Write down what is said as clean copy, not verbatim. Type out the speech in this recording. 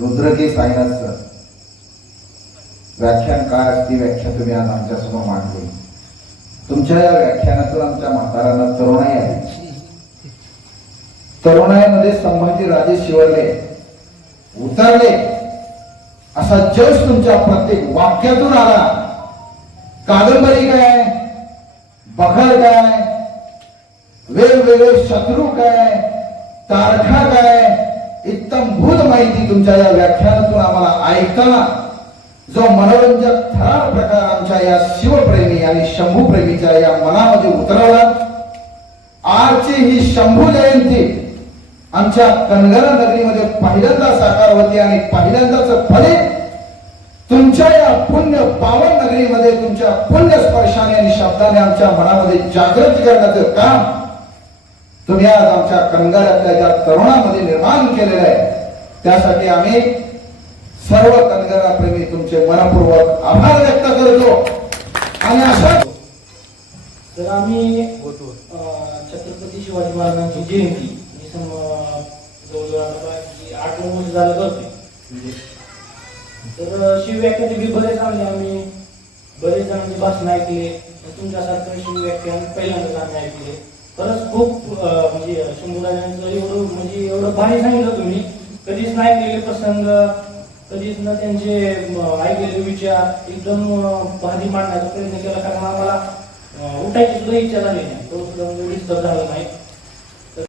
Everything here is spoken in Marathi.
रुद्रकी सायनाचं व्याख्यान काय असती व्याख्या तुम्ही आज आमच्या समोर मांडली। तुमच्या या व्याख्यानातून आमच्या म्हातारांना तरुणाई आली। तरुणाईमध्ये संभाजी राजे शिवरले उतरले असा जश तुमच्या प्रत्येक वाक्यातून आला। कादंबरी काय, बखर काय, वेगवेगळे शत्रू काय, तारखा काय, इत्तमभूत माहिती तुमच्या या व्याख्यानातून आम्हाला ऐकताना जो मनोरंजक थरार प्रकार आमच्या या शिवप्रेमी आणि शंभूप्रेमीच्या या मनामध्ये उतरवला। आजची ही शंभू जयंती आमच्या कणगना नगरीमध्ये पहिल्यांदा साकार होती आणि पहिल्यांदाच फलित तुमच्या या पुण्य पावन नगरीमध्ये तुमच्या पुण्य स्पर्शाने आणि शब्दाने आमच्या मनामध्ये जागृती करण्याचं काम तुम्ही आज आमच्या कणगऱ्यातल्या ज्या तरुणामध्ये निर्माण केलेलं आहे, त्यासाठी आम्ही सर्व कणगरा प्रेमी तुमचे मनपूर्वक आभार व्यक्त करतो। आणि अशा तर आम्ही छत्रपती शिवाजी महाराजांची जयंती जवळजवळ 8 वर्ष झालं करतोय। तर शिवव्याख्यान बी बरेच आणले, आम्ही बरेच जणांचे भाषण ऐकले, तुमच्यासारखं शिवव्याख्यान पहिल्यांदाच आम्ही ऐकले। खरंच खूप म्हणजे शंभूराजांचं एवढं भारी सांगितलं तुम्ही, कधीच नाही ऐकलेले प्रसंग, कधीच ना त्यांचे ऐकलेले विचार एकदम भारी मांडण्याचा प्रयत्न केला। कारण आम्हाला उठायची सुद्धा इच्छा झाली नाही, तो सुद्धा म्हणजे डिस्टर्ब झाला नाही।